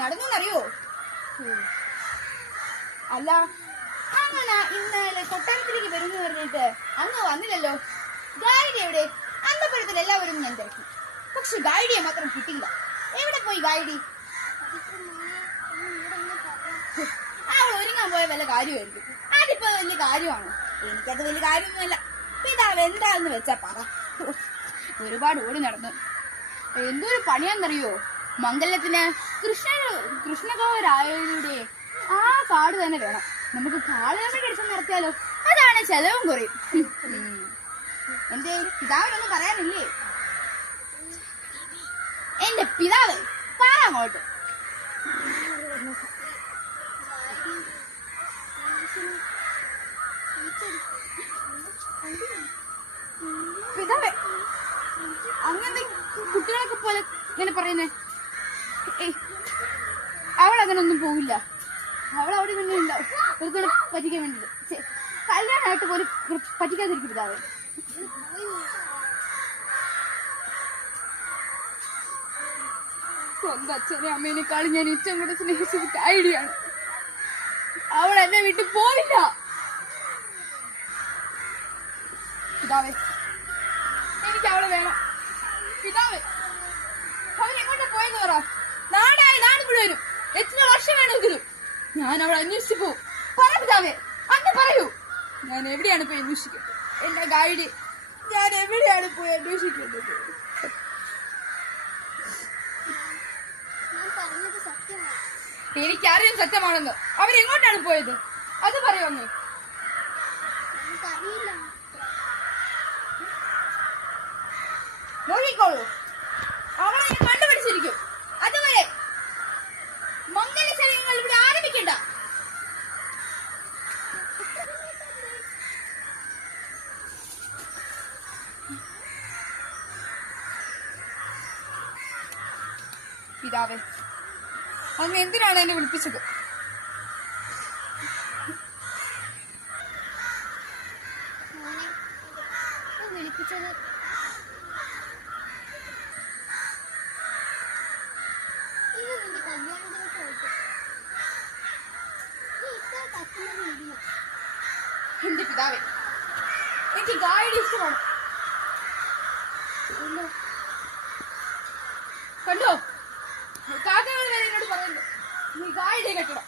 നടന്നറിയോ? അല്ല, അങ്ങനെ ഇന്നലെ കൊട്ടാരത്തിലേക്ക് വരുന്നു പറഞ്ഞിട്ട് അങ്ങ് വന്നില്ലല്ലോ. ഗൈഡ് എവിടെ? അന്തപുരത്തിൽ എല്ലാവരും ഞാൻ തിരക്കി, പക്ഷെ ഗൈഡിയെ മാത്രം കിട്ടിയില്ല. എവിടെ പോയി ഗൈഡി? അവൾ ഒരുങ്ങാൻ പോയ വല്ല കാര്യമായിരിക്കും. അതിപ്പോ വലിയ കാര്യമാണ്? എനിക്കത് വലിയ കാര്യമൊന്നുമല്ല. പിതാവ് എന്താന്ന് വെച്ചാ പറ. ഒരുപാട് ഓടി നടന്നു. എന്തൊരു പണിയാന്നറിയോ? മംഗലത്തിന് കൃഷ്ണഗോരായുടെ ആ കാട് തന്നെ വേണം. നമുക്ക് കാളുകളുടെ കിടച്ചം നടത്തിയാലോ? അതാണ് ചെലവും കുറയും. എന്റെ പിതാവിനൊന്നും പറയാനില്ലേ? എന്റെ പിതാവ് പറ അങ്ങോട്ട്. പിതാവേ, അങ്ങനത്തെ കുട്ടികളൊക്കെ പോലെ ഇങ്ങനെ പറയുന്നേ? അവൾ അങ്ങനെ ഒന്നും പോവില്ല. അവൾ അവിടെ തന്നെ ഉണ്ടാവും, വെറുതെ പറ്റിക്കാൻ വേണ്ടിട്ട്. കല്യാണമായിട്ട് പോലും പറ്റിക്കാതിരിക്കും പിതാവേ. സ്വന്തം അച്ഛനെ അമ്മേനെക്കാളും ഞാൻ ഏറ്റവും കൂടെ സ്നേഹിച്ചത് ഐഡിയാണ്. അവൾ എന്നെ വീട്ടിൽ പോവില്ല. പിതാവേ, എനിക്ക് അവളെ വേണം. പിതാവേ, അവരെങ്ങോട്ട് പോയെന്ന് പറ. നാടായി നാട് മുഴുവനും എത്ര വർഷം വേണമെങ്കിലും ഞാൻ അവളെ അന്വേഷിച്ചു പോവും. പറ പിതാവേ, അന്ന് പറയൂ. ഞാൻ എവിടെയാണ് പോയി അന്വേഷിക്കുന്നത്? എന്റെ ഗൈഡ്, ഞാൻ എവിടെയാണ് പോയി അന്വേഷിക്കുന്നത്? എനിക്കറിയാം സത്യമാണെന്ന്. അവരെങ്ങോട്ടാണ് പോയത്? അത് പറയുമോ? നോക്കിക്കോളൂ, അവളെ ഞാൻ കണ്ടുപിടിച്ചിരിക്കും. അതുവരെ മംഗല ചടങ്ങുകൾ ഇവിടെ ആരംഭിക്കണ്ട. പിതാവേ, അങ്ങ് എന്തിനാണ് എന്നെ വിളിപ്പിച്ചത്? വിളിപ്പിച്ചത് എന്റെ പിതാവേ, എനിക്ക് ഗൈഡ് ഇഷ്ടമാണ്. കണ്ടോ, കാക്കകൾ വരെ എന്നോട് പറയുന്നു നീ ഗൈഡെ കെട്ടണം.